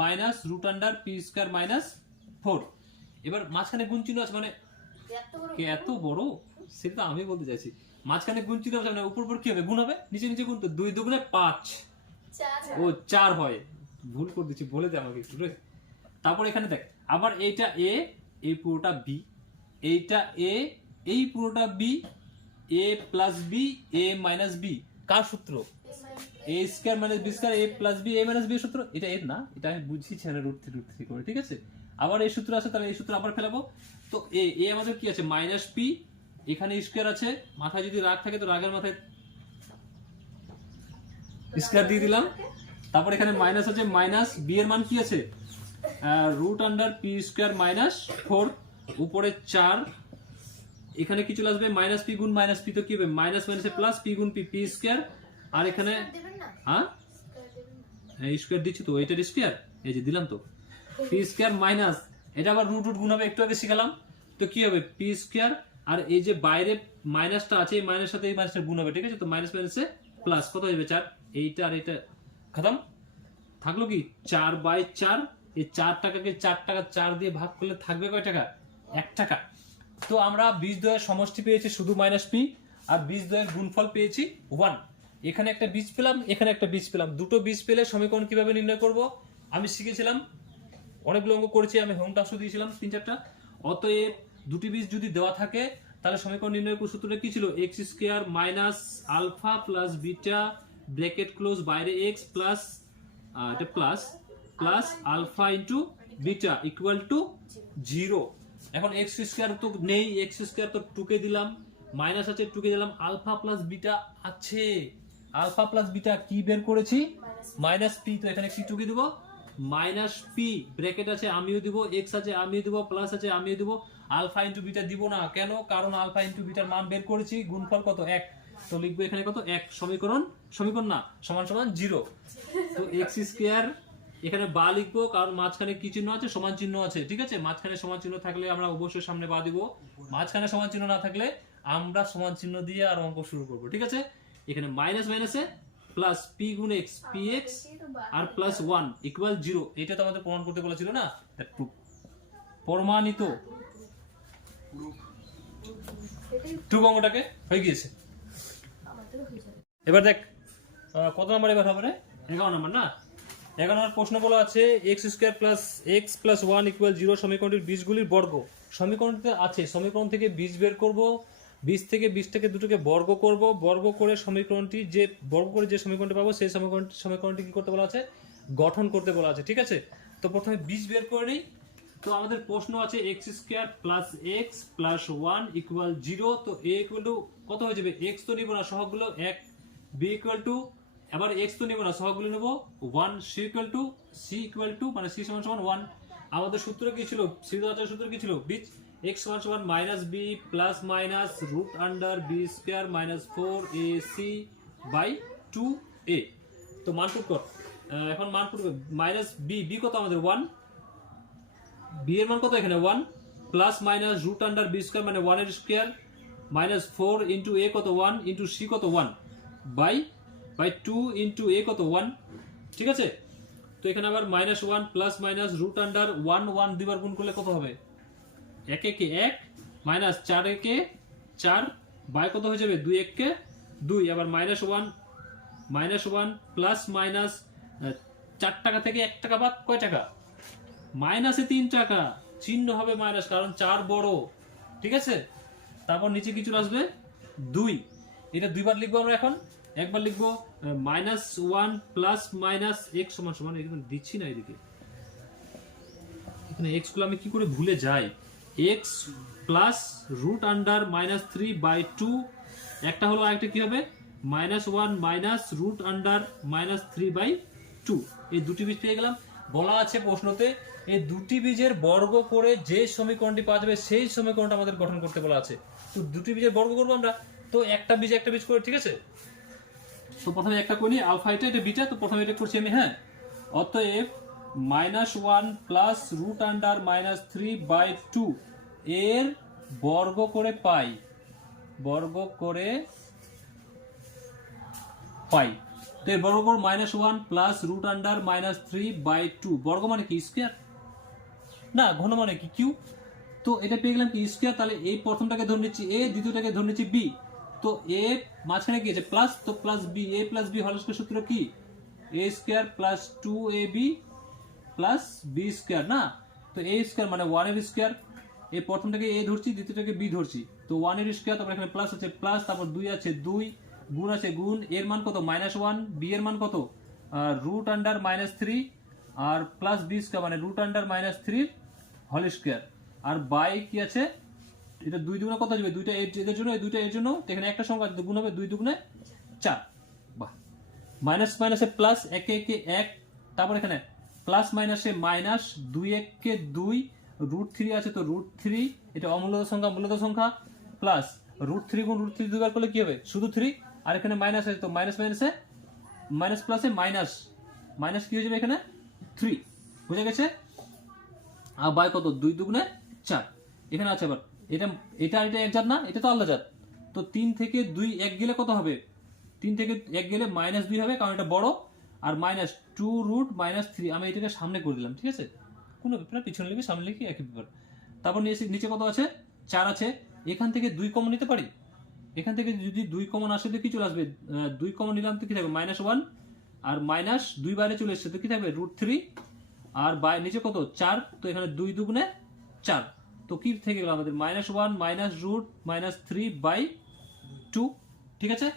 minus root under p square minus 4, এবার মাঝখানে গুণ চিহ্ন আছে, মানে এত বড়, সেটা আমি বলতে চাইছি, মাঝখানে গুণ চিহ্ন আছে, মানে উপর উপর কি হবে, গুণ হবে, নিচে গুণ, তো 2 দুগুণে 5, ও 4 হয়, ভুল করে দিচ্ছি, বলে দে আমাকে একটু রে। তারপর এখানে দেখ, আবার এইটা এ, এই পুরোটা বি, এইটা এ, এই পুরোটা B, A plus B, A minus B. কার সূত্র? এ square minus B square, A plus B, A minus B এর সূত্র। এটা এর না, এটা আমি বুঝিয়েছি না √3 করে, ঠিক আছে। আবার এই সূত্র আছে, তাহলে এই সূত্র আবার ফেলাবো। তো এ আমাদের কি আছে? মাইনাস পি, এখানে স্কয়ার আছে, মাথায় যদি রাগ থাকে তো রাগের মাথায় স্কয়ার দিয়ে দিলাম। তারপর এখানে মাইনাস আছে, মাইনাস বি এর মান কি আছে? √p² - 4, উপরে 4, এখানে কি চলে আসবে? মাইনাস পি গুণ মাইনাস পি, তো কি হবে? মাইনাস মাইনাসে প্লাস, পি গুণ পি, পি স্কয়ার। আর এখানে হ্যাঁ স্কয়ার দিচ্ছি তো, এটার স্কয়ার এই যে দিলাম তো, পি স্কয়ার মাইনাস, এটা আবার √√ গুণ হবে, একটু আগে শিখালাম। তো কি হবে? পি স্কয়ার, আর এই যে বাইরে মাইনাসটা আছে, এই মাইনাস সাথে এই মাইনাসটা গুণ হবে, ঠিক আছে। তো মাইনাস মাইনাসে প্লাস, কত হয়ে যাবে? 4। এইটা আর এটা খতম, থাকলো কি 4/4। এই 4 টাকাকে 4 টাকা 4 দিয়ে ভাগ করলে থাকবে কয় টাকা? 1 টাকা। তো আমরা বীজদ্বয়ের সমষ্টি পেয়েছি শুধু মাইনাস পি, আর বীজদ্বয়ের গুণফল পেয়েছি 1। এখানে একটা বীজ পেলাম, এখানে একটা বীজ পেলাম। দুটো বীজ পেলে সমীকরণ কিভাবে নির্ণয় করব আমি শিখেছিলাম, অনেকগুলো অঙ্ক করেছি, আমি হোম টাস্কও দিয়েছিলাম 3-4টা। অতএব দুটি বীজ যদি দেওয়া থাকে তাহলে সমীকরণ নির্ণয়ের সূত্রটা কি ছিল? x² minus alpha plus beta bracket close, বাইরে x প্লাস এটা plus plus alpha into beta equal to 0। এখন x² তো নেই, x² তো 2কে দিলাম, মাইনাস আছে 2কে দিলাম, আলফা প্লাস বিটা আছে। আলফা প্লাস বিটা কি বের করেছি? Minus P. তো এখানে কি 2কে দেব? মাইনাস পি, ব্র্যাকেট আছে আমিও দিব, x আছে আমিও দিব, প্লাস আছে আমিও দিব। আলফা ইন্টু বিটা দিব না, কেন? কারণ আলফা ইন্টু বিটার মান বের করেছি, গুণফল কত? 1। তো লিখবো এখানে কত? 1। সমীকরণ না, সমান সমান 0। তো x² এখানে বা লিখবো, কারণ মাঝখানে কি চিহ্ন আছে? সমান চিহ্ন আছে, ঠিক আছে। মাঝখানে সমান চিহ্ন থাকলে আমরা অবশ্যই সামনে বা দিব, মাঝখানে সমান চিহ্ন না থাকলে আমরা সমান চিহ্ন দিয়ে আর অঙ্ক শুরু করব, ঠিক আছে। এখানে মাইনাস মাইনাসে প্লাস, পি গুণ এক্স, পি এক্স আর প্লাস 1 ইকুয়াল 0। এটা তো আমাদের প্রমাণ করতে বলেছিল না, প্রমাণিত ট্রু অঙ্কটাকে হয়ে গিয়েছে। এবার দেখ কত নাম্বার এবার হবে রে? 11 নাম্বার না। 11 নম্বর প্রশ্ন বলা আছে x² plus x plus 1 equal 0 সমীকরণটির বীজগুলির বর্গ। সমীকরণটিতে আছে, সমীকরণ থেকে বীজ বের করব, বীজ থেকে বীজটাকে দুটোকে বর্গ করব, বর্গ করে সমীকরণটি যে বর্গ করে যে সমীকরণটি পাবো সেই সমীকরণটি কি করতে বলা আছে? গঠন করতে বলা আছে, ঠিক আছে। তো প্রথমে বীজ বের করে নিই। তো আমাদের প্রশ্ন আছে x² plus x plus 1 equal 0। তো a ইকুয়াল টু কত হয়ে যাবে? x তো নিব না, সহগগুলো 1, b ইকুয়াল টু, এবার x তো নেব না, সহগগুলো নেব 1, c ইকুয়াল টু মানে c সমান সমান 1। আমাদের সূত্র কি ছিল? সিদ্ধান্তের সূত্র কি ছিল? বীজ x সমান সমান minus b plus minus √b² minus 4ac/2a। তো মান পুট কর, এখন মান পুট মাইনাস b কত আমাদের? 1, b এর মান কত? এখানে 1 প্লাস মাইনাস √b² মানে 1 এর স্কয়ার মাইনাস 4 ইনটু a কত? 1 ইনটু c কত? 1 বাই 2 ইনটু a কত? 1, ঠিক আছে। তো এখানে আবার মাইনাস 1 প্লাস মাইনাস √1 দুইবার গুণ করলে কত হবে? 1 একে 1 মাইনাস 4 একে 4 বাই কত হয়ে যাবে? 2 একে 2। আবার মাইনাস 1 প্লাস মাইনাস 4 টাকা থেকে 1 টাকা বাদ কয় টাকা? মাইনাসে 3 টাকা, চিহ্ন হবে মাইনাস, কারণ 4 বড়, ঠিক আছে। তারপর নিচে কি চলে আসবে? 2। এটা দুইবার লিখবো আমরা এখন। একবার লিখবো -1 প্লাস মাইনাস x সমান সমান, এখানে দিচ্ছি না, এদিকে এখানে x গুলো আমি কি করে ভুলে যাই? x প্লাস √-3/2 একটা হলো, আরেকটা কি হবে? -1 মাইনাস √-3/2। এই দুটি বীজ পেয়ে গেলাম। বলা আছে প্রশ্নতে এই দুটি বীজের বর্গ করে যে সমীকরণটি পাওয়া যাবে সেই সমীকরণটা আমাদের গঠন করতে বলা আছে। তো দুটি বীজের বর্গ করবো আমরা, তো একটা বীজ করে, ঠিক আছে। তো প্রথমে একটা করি, আলফা এটা বিটা, তো প্রথমে এটা করছি আমি, হ্যাঁ। অতএব -1 প্লাস √-3/2 এর বর্গ করে পাই, তো এর বর্গ করব -1 প্লাস √-3/2, বর্গ মানে কি? স্কয়ার না, ঘন মানে কি? কিউ। তো এটা পেয়ে গেলাম কি? স্কয়ার। তাহলে এই প্রথমটাকে ধরে নিচ্ছি a, দ্বিতীয়টাকে ধরে নিচ্ছি b। তো a মাঝখানে কি আছে? প্লাস, তো plus b, a plus b whole square সূত্র কি? a² plus 2ab plus b² না। তো a² মানে 1 এর স্কয়ার এই প্রথমটাকে এ ধরছি, দ্বিতীয়টাকে বি ধরছি। তো 1 এর স্কয়ার, তারপর এখানে প্লাস আছে প্লাস, তারপর 2 আছে 2, গুণ আছে গুণ, এর মান কত -1, বি এর মান কত √3, আর প্লাস বি স্কয়ার মানে √3 হোল স্কয়ার, আর বাই কি আছে, এটা 2 দুগুণে কত আসবে, দুইটা এর জন্য, এই দুইটা এর জন্য, তো এখানে একটা সংখ্যা গুণ হবে, 2 দুগুণে 4। বাহ, মাইনাস মাইনাসে প্লাস, একে একে 1, তারপর এখানে প্লাস মাইনাসে মাইনাস, 2 একে 2, √3 আছে তো √3, এটা অমূল্যত সংখ্যা, মূল্যত সংখ্যা, প্লাস √3 গুণ √3 দুবার করলে কি হবে, শুধু 3, আর এখানে মাইনাস আছে তো মাইনাস মাইনাসে মাইনাস প্লাসে মাইনাস, মাইনাস কি হয়ে যাবে এখানে 3, বুঝে গেছে। আর বাই কত, 2 দুগুণে 4, এখানে আছে আবার এটা এটা এটা এক জাত না, এটা তো আলাদা জাত। তো 3 থেকে 2 এক গেলে কত হবে, 3 থেকে 1 গেলে -2 হবে, কারণ এটা বড়, আর -2√-3, আমি এটাকে সামনে করে দিলাম, ঠিক আছে, কোনো ব্যাপার, পিছনে লিখি সামনে লিখি একই ব্যাপার। তারপর নিচে কত আছে, 4 আছে, এখান থেকে 2 কমন নিতে পারি, এখান থেকে যদি 2 কমন আসে তো কি চলে আসবে, 2 কমন নিলাম তো কি থাকবে -1, আর -2 বাইরে চলে এসছে তো কি থাকবে √3, আর নিচে কত 4, তো এখানে 2 দুগুণে 4, তো কি থেকে গেল আমাদের -1 -√3/2, ঠিক আছে।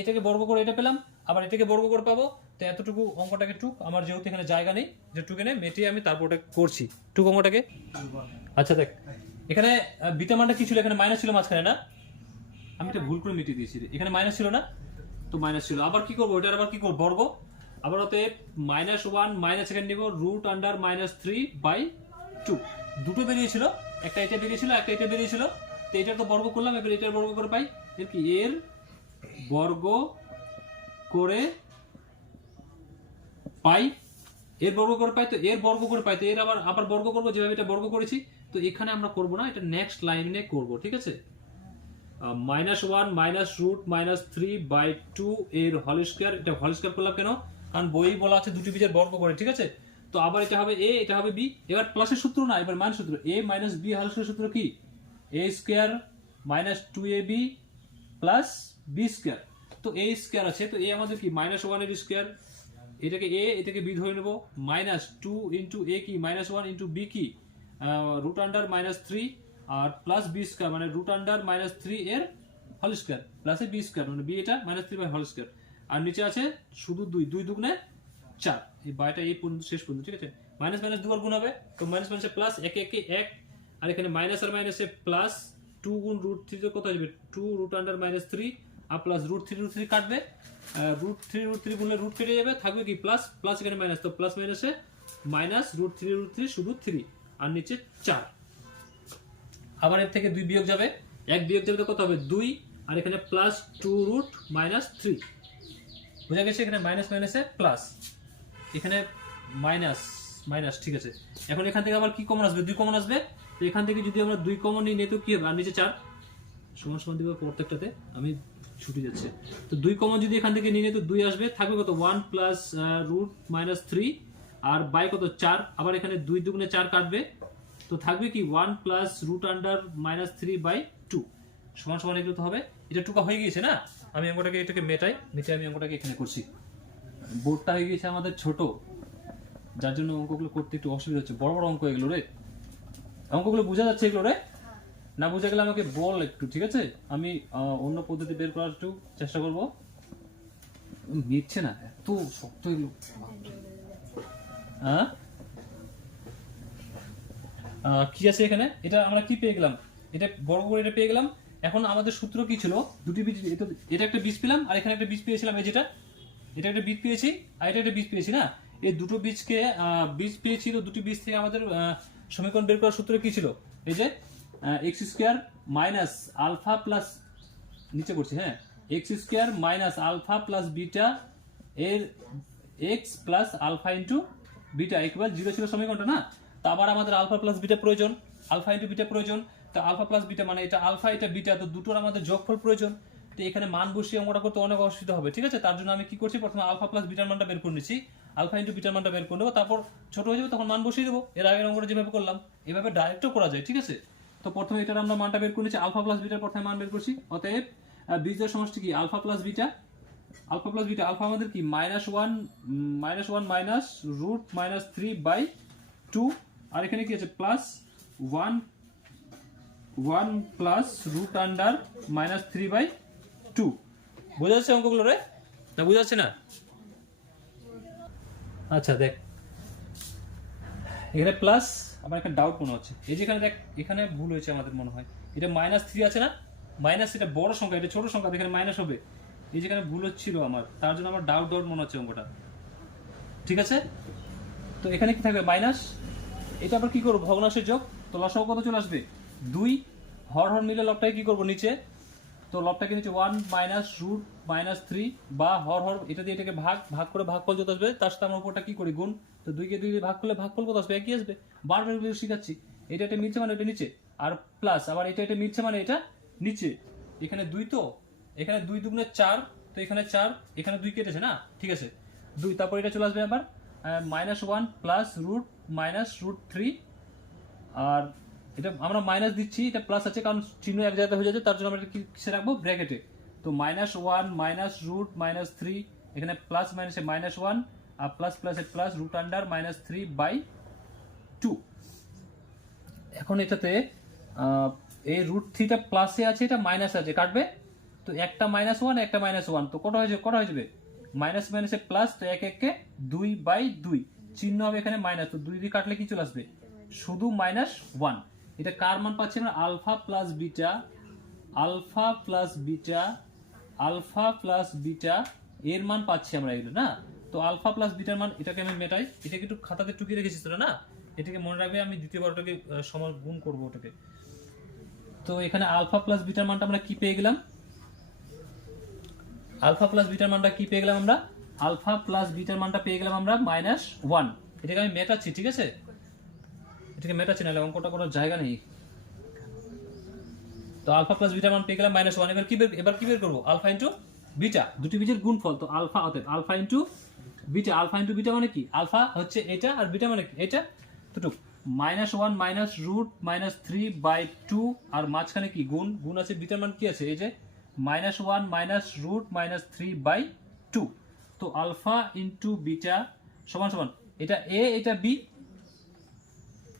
এটাকে বর্গ করে এটা পেলাম, আবার এটাকে বর্গ করে পাবো, তো এতটুকু অঙ্কটাকে টুক, আমার যেহেতু এখানে জায়গা নেই, যে টুক এনে মেটিয়ে আমি তারপর ওটা করছি টুক অঙ্কটাকে। আচ্ছা দেখ, এখানে বিটা মানটা কি ছিল, এখানে মাইনাস ছিল মাঝখানে না, আমি এটা ভুল করে মিটিয়ে দিয়েছি, এখানে মাইনাস ছিল না, তো মাইনাস ছিল, আবার কি করবো, এটার আবার কি করবো, বর্গ, আবার অতএব -1 মাইনাস এখানে নিব √3/2, দুটো বেরিয়েছিল, একটা এটা বেরিয়েছিল, একটা এটা বেরিয়েছিল, তো এটা তো বর্গ করলাম, এবার এটার বর্গ করে পাই, এর কি এর বর্গ করে পাই, এর বর্গ করে পাই, তো এর বর্গ করে পাই, তো এর আবার বর্গ করবো, যেভাবে এটা বর্গ করেছি, তো এখানে আমরা করব না, এটা নেক্সট লাইনে করব, ঠিক আছে। -1 -√-3/2 এর হোল স্কয়ার, এটা হোল স্কয়ার করলাম কেন, কারণ বই বলা আছে দুটি বীজের বর্গ করে, ঠিক আছে। তো আবার এটা হবে এ, এটা হবে বি, এবার প্লাসের সূত্র না, এবার মাইনাস সূত্র, a - b হোল স্কয়ার সূত্র কি, a square -2ab plus b square, তো a স্কয়ার আছে, তো a আমাদের কি -1 এর স্কয়ার, এটাকে a এটাকে b ধরে নেব, -2 ইনটু a কি -1 ইনটু b কি √3, আর প্লাস বি স্কয়ার মানে √3 এর whole square plus B square মানে বি এটা -3 হোল স্কয়ার, আর নিচে আছে শুধু 2 দুগুণে 4, এই বাইটা এই পর্যন্ত শেষ পর্যন্ত, ঠিক আছে। মাইনাস মাইনাস দুবার গুণ হবে, তো মাইনাস মাইনাসে প্লাস, একে একে 1, আর এখানে মাইনাস আর মাইনাসে প্লাস, 2 গুণ √3 কত আসবে 2√3, আর প্লাস √3 কাটবে, √3 গুণলে রুট কেটে যাবে, থাকবে কি প্লাস, প্লাস এখানে মাইনাস, তো প্লাস মাইনাসে মাইনাস √3 শুধু 3, আর নিচে 4, আবার এর থেকে 2 বিয়োগ যাবে, 1 বিয়োগ যাবে তো কত হবে 2, আর এখানে প্লাস 2√-3, বোঝা গেছে, এখানে মাইনাস মাইনাসে প্লাস, এখানে মাইনাস মাইনাস, ঠিক আছে। এখন এখান থেকে আবার কি কমন আসবে, 2 কমন আসবে, তো এখান থেকে যদি আমরা 2 কমন নিই তো কি হবে, আর নিচে 4 সমান সমান দিব প্রত্যেকটাতে, আমি ছুটি যাচ্ছে, তো 2 কমন যদি এখান থেকে নিয়ে তো 2 আসবে, থাকবে কত 1 প্লাস √-3, আর বাই কত 4, আবার এখানে 2 দুগুণে 4 কাটবে, তো থাকবে কি 1 প্লাস √3/2 সমান সমান, এগুলো তো হবে, এটা টুকা হয়ে গিয়েছে না, আমি অঙ্কটাকে এটাকে মেটাই, নিচে আমি অঙ্কটাকে এখানে করছি, বোর্ডটা হয়ে গিয়েছে আমাদের ছোট, যার জন্য অঙ্কগুলো করতে একটু অসুবিধা হচ্ছে, বড় বড় অঙ্ক এগুলো রে, অঙ্কগুলো বোঝা যাচ্ছে এগুলো রে, না বোঝা গেলে আমাকে বল একটু, ঠিক আছে, আমি অন্য পদ্ধতি বের করার একটু চেষ্টা করবো, মিটছে না, এত শক্ত এগুলো, হ্যাঁ কি আছে এখানে, এটা আমরা কি পেয়ে গেলাম, এটা বর্গ করে এটা পেয়ে গেলাম। এখন আমাদের সূত্র কি ছিল, দুটি বীজ, এটা একটা বীজ পেলাম, আর এখানে একটা বীজ পেয়েছিলাম, এই যেটা এটা একটা বীজ পেয়েছি, আর এটা একটা বীজ পেয়েছি না, এই দুটো বীজকে বীজ পেয়েছিল, দুটি বীজ থেকে আমাদের সমীকরণ বের করার সূত্র কি ছিল, এই যে x square minus alpha plus, নিচে করছি হ্যাঁ, x square minus alpha plus beta এর x plus alpha into beta equal 0 ছিল সমীকরণটা না, তো আবার আমাদের আলফা প্লাস বিটা প্রয়োজন, আলফা ইন্টু বিটা প্রয়োজন, তো আলফা প্লাস বিটা মানে এটা আলফা এটা বিটা, তো দুটোর আমাদের যোগফল প্রয়োজন, তো এখানে মান বসিয়ে অঙ্কটা করতে অনেক অসুবিধা হবে, ঠিক আছে। তার জন্য আমি কি করছি, প্রথমে আলফা প্লাস বিটার মানটা বের করে নিচ্ছি, আলফা ইন্টু বিটার মানটা বের করে নেবো, তারপর ছোট হয়ে যাবে তখন মান বসিয়ে দেবো, এর আগের অঙ্কটা যেভাবে করলাম এভাবে ডাইরেক্টও করা যায়, ঠিক আছে। তো প্রথমে এটার আমরা মানটা বের করে নিচ্ছি, আলফা প্লাস বিটার প্রথমে মান বের করছি, অতএব বীজের সমষ্টি কি alpha plus beta, alpha plus beta, alpha আমাদের কি -1 মাইনাস √-3/2, আর এখানে কি আছে প্লাস 1 1 প্লাস রুট আন্ডার -3/2। বোঝা যাচ্ছে অঙ্কগুলো রে, না বোঝা যাচ্ছে না? আচ্ছা দেখ এখানে প্লাস, আমার একটা ডাউট মনে হচ্ছে, এই যেখানে দেখ এখানে ভুল হয়েছে আমাদের মনে হয়, এটা -3 আছে না, মাইনাস, এটা বড় সংখ্যা, এটা ছোট সংখ্যা, এখানে মাইনাস হবে, এই যেখানে ভুল হচ্ছিল আমার, তার জন্য আমার ডাউট মনে হচ্ছে অঙ্কটা। ঠিক আছে, তো এখানে কি থাকবে মাইনাস, এটা আবার কি করবো ভগ্নাংশের যোগ, তো লসাগু কত চলে আসবে 2, হর হর মিলে লবটাকে কি করবো নিচে, তো লবটাকে নিচে 1 মাইনাস রুট -3, বা হর হর এটা দিয়ে এটাকে ভাগ করে ভাগফল যত আসবে তার সাথে আমরা উপরটা কি করি গুণ, তো 2 কে 2 দিয়ে ভাগ করলে ভাগফল কত আসবে, একই আসবে, বারবার এগুলো শিখাচ্ছি, এটা মিলছে মানে এটা নিচে, আর প্লাস আবার এটা মিলছে মানে এটা নিচে, এখানে 2, তো এখানে 2 দুগুণে 4, তো এখানে 4, এখানে 2 কেটেছে না, ঠিক আছে 2, তারপর এটা চলে আসবে আবার -1 প্লাস -3, আর এটা আমরা মাইনাস দিচ্ছি, এটা প্লাস আছে কারণ চিহ্ন এক জায়গাতে হয়ে যাচ্ছে, তার জন্য আমরা এটা কিসে রাখবো ব্র্যাকেটে, তো -1 মাইনাস রুট -3, এখানে প্লাস মাইনাসে -1 আর প্লাস প্লাসে প্লাস রুট আন্ডার -3/2। এখন এটাতে এই √3টা প্লাসে আছে, এটা মাইনাস আছে, কাটবে, তো একটা -1 একটা -1, তো কত হয়ে যাবে মাইনাস মাইনাসে প্লাস, তো 1 1 কে 2/2, চিহ্ন হবে এখানে মাইনাস, তো 2 দিয়ে কাটলে কি চলে আসবে শুধু -1। এটা কার মান পাচ্ছি আমরা, alpha plus beta, alpha plus beta, alpha plus beta এর মান পাচ্ছি আমরা এগুলো না, তো আলফা প্লাস বিটার মান, এটাকে আমি মেটাই, এটাকে একটু খাতাতে টুকিয়ে রেখেছিস তোরা না, এটাকে মনে রাখবে, আমি দ্বিতীয়বার ওটাকে সমান গুণ করবো ওটাকে, তো এখানে আলফা প্লাস বিটার মানটা আমরা কি পেয়ে গেলাম, আলফা প্লাস বিটার মানটা কি পেয়ে গেলাম আমরা, আলফা প্লাস বিটার মানটা পেয়ে গেলাম আমরা -1, এটাকে আমি মেটাচ্ছি, ঠিক আছে এটাকে মেটাচ্ছি, নাহলে অঙ্কটা করার জায়গা নেই, তো আলফা প্লাস বিটার মান পেয়ে গেলাম -1, এবার কি বের করবো, আলফা ইন্টু বিটা, দুটি বীজের গুণফল, তো আলফা, অতএব alpha into beta, alpha into beta মানে কি, আলফা হচ্ছে এটা আর বিটা মানে কি এটা, তো টুক -1 মাইনাস রুট -3/2, আর মাঝখানে কি গুণ আছে, বিটার মান কি আছে, এই যে -1 মাইনাস রুট -3/2, তো আলফা ইন্টু বিটা সমান সমান, এটা এ এটা বি,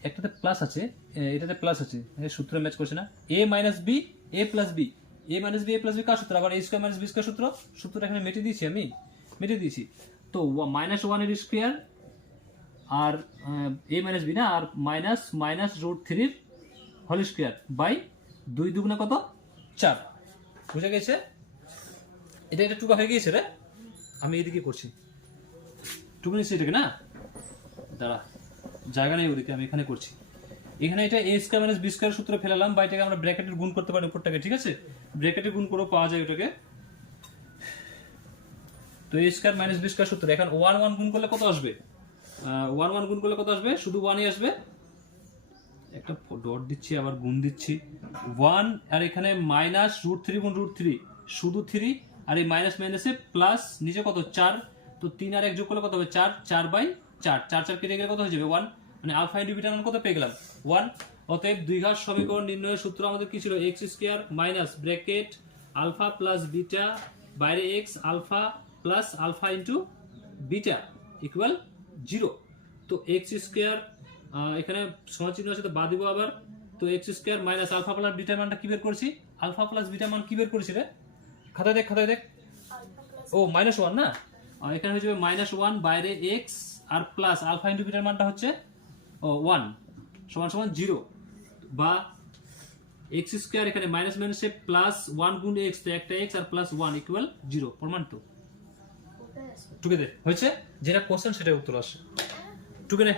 একটাতে প্লাস আছে এটাতে প্লাস আছে, সূত্র ম্যাচ করছে না, A minus B A plus B, A minus B A plus B কার সূত্র, আবার a square minus B square সূত্রটা এখানে মেটে দিয়েছি, তো -1 এর স্কয়ার আর a মাইনাস বি না, আর মাইনাস √3 হোল স্কয়ার বাই 2 দুগুণে কত 4, বুঝা গেছে, এটা টুকা হয়ে গিয়েছে রে, আমি এদিকে করছি, টুকা নিচ্ছি এটাকে না, দাঁড়া জায়গা নেই ওদিকে, আমি এখানে করছি, এখানে এটা a square minus B square সূত্র ফেলালাম, বা এটাকে আমরা ব্র্যাকেটের গুণ করতে পারি উপরটাকে, ঠিক আছে ব্র্যাকেটের গুণ করে পাওয়া যায় ওটাকে, তো a square minus B square সূত্র, এখন 1 1 গুণ করলে কত আসবে, 1 1 গুণ করলে কত আসবে, শুধু 1ই আসবে, একটা ডট দিচ্ছি আবার গুণ দিচ্ছি, 1 আর এখানে -√3 গুণ √3 শুধু 3, আর এই মাইনাস মাইনাসে প্লাস নিচে কত 4, তো 3 আর 1 যোগ করলে কত হবে 4, 4/4, 4 কেটে গেলে কত হয়ে যাবে 1, মানে আলফা ইন্টু বিটা মান কত পেয়ে গেলাম 1। অতএব দ্বিঘাত সমীকরণ নির্ণয়ের সূত্র আমাদের কি ছিল, x square minus bracket alpha plus beta বাইরে x alpha plus alpha into beta equal 0, তো x স্কয়ার এখানে সমান চিহ্ন আছে তো বাদ দিব আবার, তো x square minus alpha plus beta মানটা কি বের করছি, আলফা প্লাস বিটা মান কি বের করেছি রে, খাতায় দেখ, ও -1 না, এখানে হয়ে যাবে -1 বাইরে x আর প্লাস আলফা ইন্টু বিটার মানটা হচ্ছে 1 সমান সমান 0, বা x স্কয়ার এখানে মাইনাস মাইনাসে প্লাস 1 গুণ x, তো একটা x আর প্লাস 1 ইকুয়াল 0, প্রমাণ তো টুকে দে হয়েছে, যেটা কোশ্চেন সেটাই উত্তর আসে, টুকে নে।